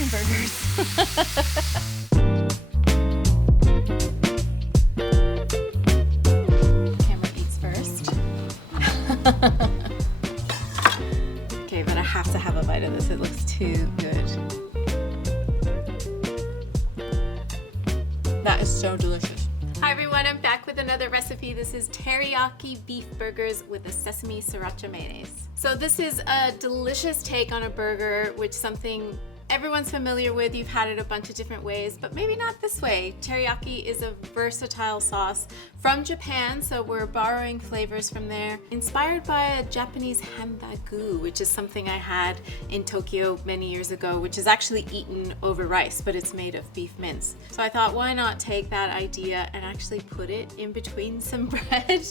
basting burgers. Camera eats first. Okay, but I have to have a bite of this. It looks too good. That is so delicious. Hi everyone, I'm back with another recipe. This is teriyaki beef burgers with the sesame-sriracha mayonnaise. So this is a delicious take on a burger, which is something everyone's familiar with. You've had it a bunch of different ways, but maybe not this way. Teriyaki is a versatile sauce from Japan, so we're borrowing flavors from there. Inspired by a Japanese hambāgu, which is something I had in Tokyo many years ago, which is actually eaten over rice, but it's made of beef mince. So I thought, why not take that idea and actually put it in between some bread?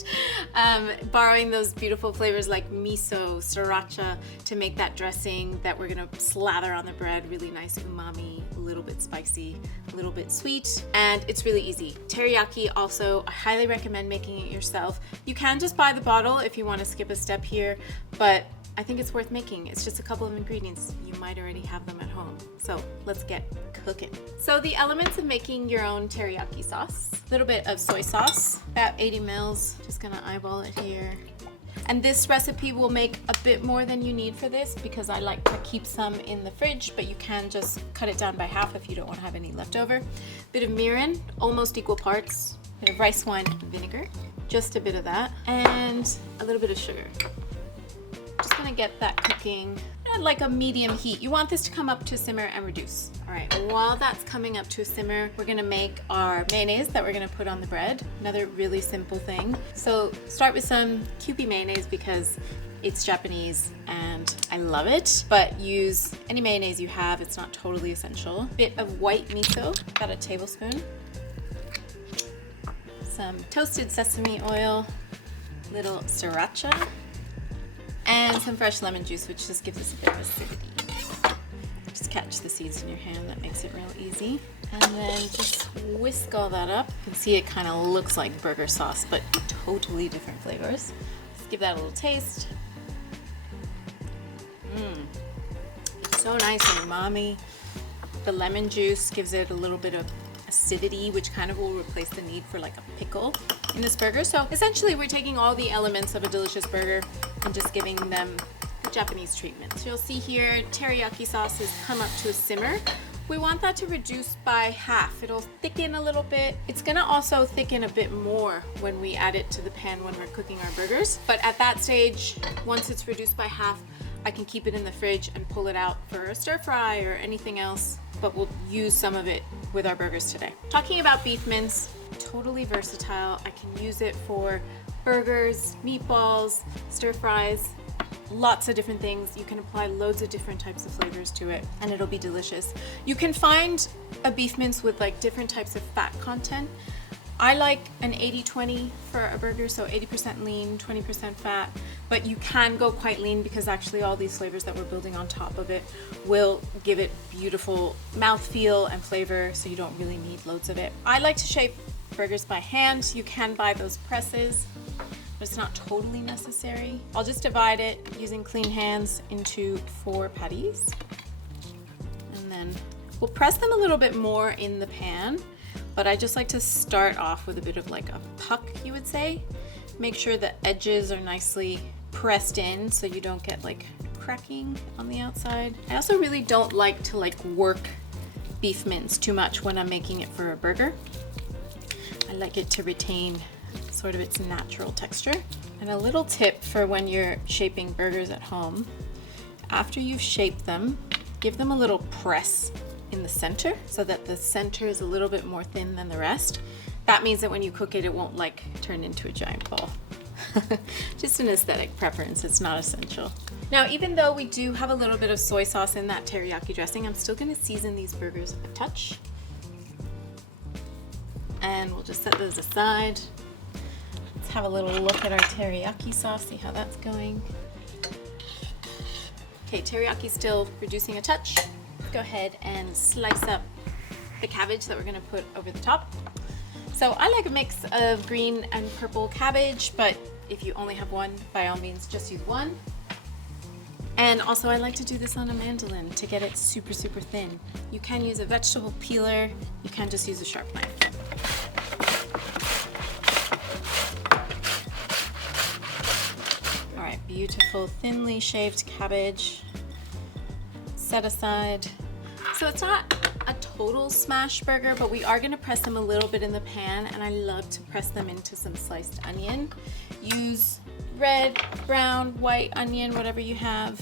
Borrowing those beautiful flavors like miso-sriracha to make that dressing that we're gonna slather on the bread. Really nice umami, a little bit spicy, a little bit sweet, and it's really easy. Teriyaki also, I highly recommend making it yourself. You can just buy the bottle if you want to skip a step here, but I think it's worth making. It's just a couple of ingredients. You might already have them at home. So let's get cooking. So the elements of making your own teriyaki sauce: a little bit of soy sauce, about 80 mils. Just gonna eyeball it here. And this recipe will make a bit more than you need for this because I like to keep some in the fridge, but you can just cut it down by half if you don't want to have any left over. Bit of mirin, almost equal parts. Bit of rice wine vinegar, just a bit of that, and a little bit of sugar. Just gonna get that cooking at like a medium heat. You want this to come up to a simmer and reduce. All right, while that's coming up to a simmer, we're gonna make our mayonnaise that we're gonna put on the bread. Another really simple thing. So start with some Kewpie mayonnaise because it's Japanese and I love it, but use any mayonnaise you have. It's not totally essential. Bit of white miso, about a tablespoon. Some toasted sesame oil, little sriracha, and some fresh lemon juice, which just gives us a bit of acidity. Just catch the seeds in your hand, that makes it real easy. And then just whisk all that up. You can see it kind of looks like burger sauce, but totally different flavors. Just give that a little taste. It's so nice and umami. The lemon juice gives it a little bit of acidity, which kind of will replace the need for like a pickle in this burger. So essentially we're taking all the elements of a delicious burger and just giving them the Japanese treatment. So you'll see here teriyaki sauce has come up to a simmer. We want that to reduce by half. It'll thicken a little bit. It's gonna also thicken a bit more when we add it to the pan when we're cooking our burgers. But at that stage, once it's reduced by half, I can keep it in the fridge and pull it out for a stir fry or anything else, but we'll use some of it with our burgers today. Talking about beef mince, totally versatile. I can use it for burgers, meatballs, stir fries, lots of different things. You can apply loads of different types of flavors to it and it'll be delicious. You can find a beef mince with like different types of fat content. I like an 80-20 for a burger, so 80% lean, 20% fat, but you can go quite lean because actually all these flavors that we're building on top of it will give it beautiful mouthfeel and flavor, so you don't really need loads of it. I like to shape burgers by hand. You can buy those presses, but it's not totally necessary. I'll just divide it using clean hands into 4 patties, and then we'll press them a little bit more in the pan. But I just like to start off with a bit of like a puck, you would say. Make sure the edges are nicely pressed in so you don't get like cracking on the outside. I also really don't like to like work beef mince too much when I'm making it for a burger. I like it to retain sort of its natural texture. And a little tip for when you're shaping burgers at home, after you've shaped them, give them a little press in the center so that the center is a little bit more thin than the rest. That means that when you cook it, it won't like turn into a giant ball. Just an aesthetic preference, it's not essential. Now, even though we do have a little bit of soy sauce in that teriyaki dressing, I'm still gonna season these burgers a touch. And we'll just set those aside. Let's have a little look at our teriyaki sauce, see how that's going. Okay, teriyaki still reducing a touch. Go ahead and slice up the cabbage that we're gonna put over the top. So I like a mix of green and purple cabbage, but if you only have one, by all means, just use one. And also I like to do this on a mandolin to get it super, super thin. You can use a vegetable peeler, you can just use a sharp knife. All right, beautiful thinly shaved cabbage, set aside. So it's not a total smash burger, but we are gonna press them a little bit in the pan, and I love to press them into some sliced onion. Use red, brown, white onion, whatever you have.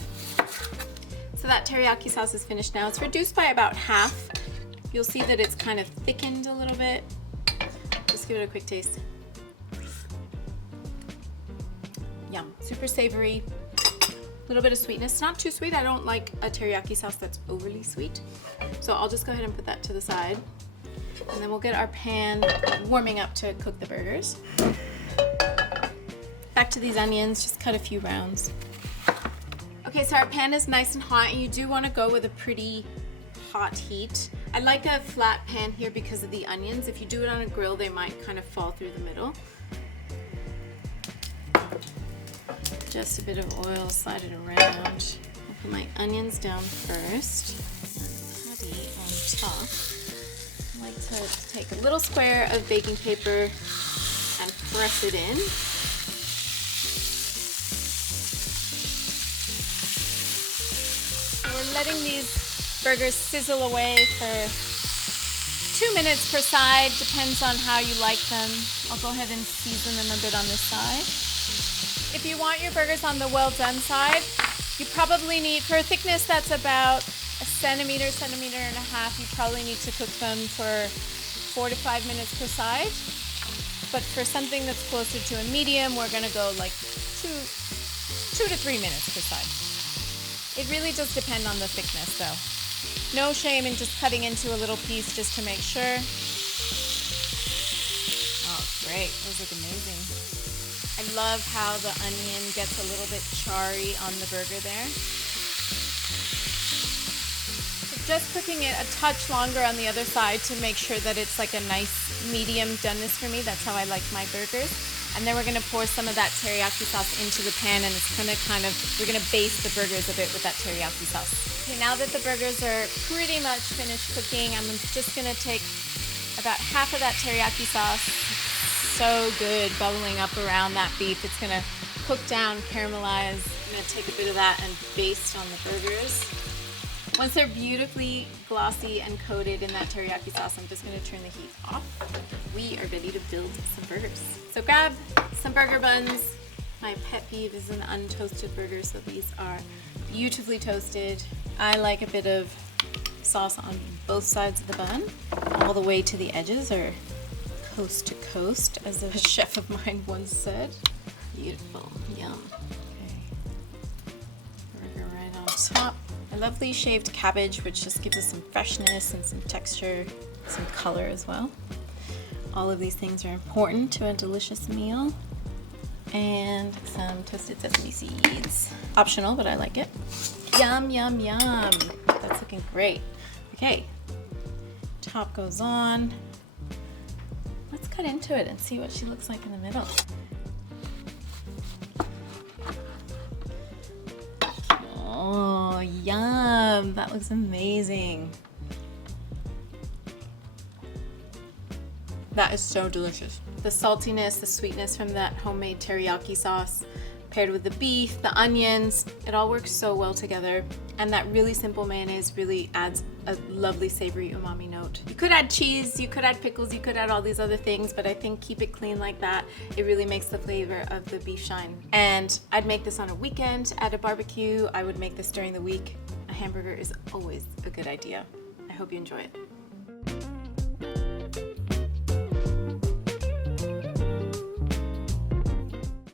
So that teriyaki sauce is finished now. It's reduced by about half. You'll see that it's kind of thickened a little bit. Just give it a quick taste. Yum, super savory. A little bit of sweetness, not too sweet. I don't like a teriyaki sauce that's overly sweet. So I'll just go ahead and put that to the side. And then we'll get our pan warming up to cook the burgers. Back to these onions, just cut a few rounds. Okay, so our pan is nice and hot, and you do want to go with a pretty hot heat. I like a flat pan here because of the onions. If you do it on a grill, they might kind of fall through the middle. Just a bit of oil, slide it around. I'll put my onions down first. Patty on top. I like to take a little square of baking paper and press it in. We're letting these burgers sizzle away for 2 minutes per side, depends on how you like them. I'll go ahead and season them a bit on this side. If you want your burgers on the well done side, you probably need, for a thickness that's about a centimeter and a half, you probably need to cook them for 4 to 5 minutes per side. But for something that's closer to a medium, we're gonna go like 2 to 3 minutes per side. It really does depend on the thickness though. No shame in just cutting into a little piece just to make sure. Oh, great, those look amazing. I love how the onion gets a little bit charry on the burger there. So just cooking it a touch longer on the other side to make sure that it's like a nice medium doneness for me. That's how I like my burgers. And then we're gonna pour some of that teriyaki sauce into the pan, and it's gonna we're gonna baste the burgers a bit with that teriyaki sauce. Okay, now that the burgers are pretty much finished cooking, I'm just gonna take about half of that teriyaki sauce. So good, bubbling up around that beef. It's gonna cook down, caramelize. I'm gonna take a bit of that and baste on the burgers. Once they're beautifully glossy and coated in that teriyaki sauce, I'm just gonna turn the heat off. We are ready to build some burgers. So grab some burger buns. My pet peeve is an untoasted burger, so these are beautifully toasted. I like a bit of sauce on both sides of the bun, all the way to the edges, or coast to coast, as a chef of mine once said. Beautiful, yum. Okay, burger right on top. A lovely shaved cabbage, which just gives us some freshness and some texture, some color as well. All of these things are important to a delicious meal. And some toasted sesame seeds. Optional, but I like it. Yum, yum, yum. That's looking great. Okay, top goes on. Let's cut into it and see what she looks like in the middle. Oh, yum. That looks amazing. That is so delicious. The saltiness, the sweetness from that homemade teriyaki sauce, paired with the beef, the onions, it all works so well together. And that really simple mayonnaise really adds a lovely savory umami note. You could add cheese, you could add pickles, you could add all these other things, but I think keep it clean like that. It really makes the flavor of the beef shine. And I'd make this on a weekend at a barbecue. I would make this during the week. A hamburger is always a good idea. I hope you enjoy it.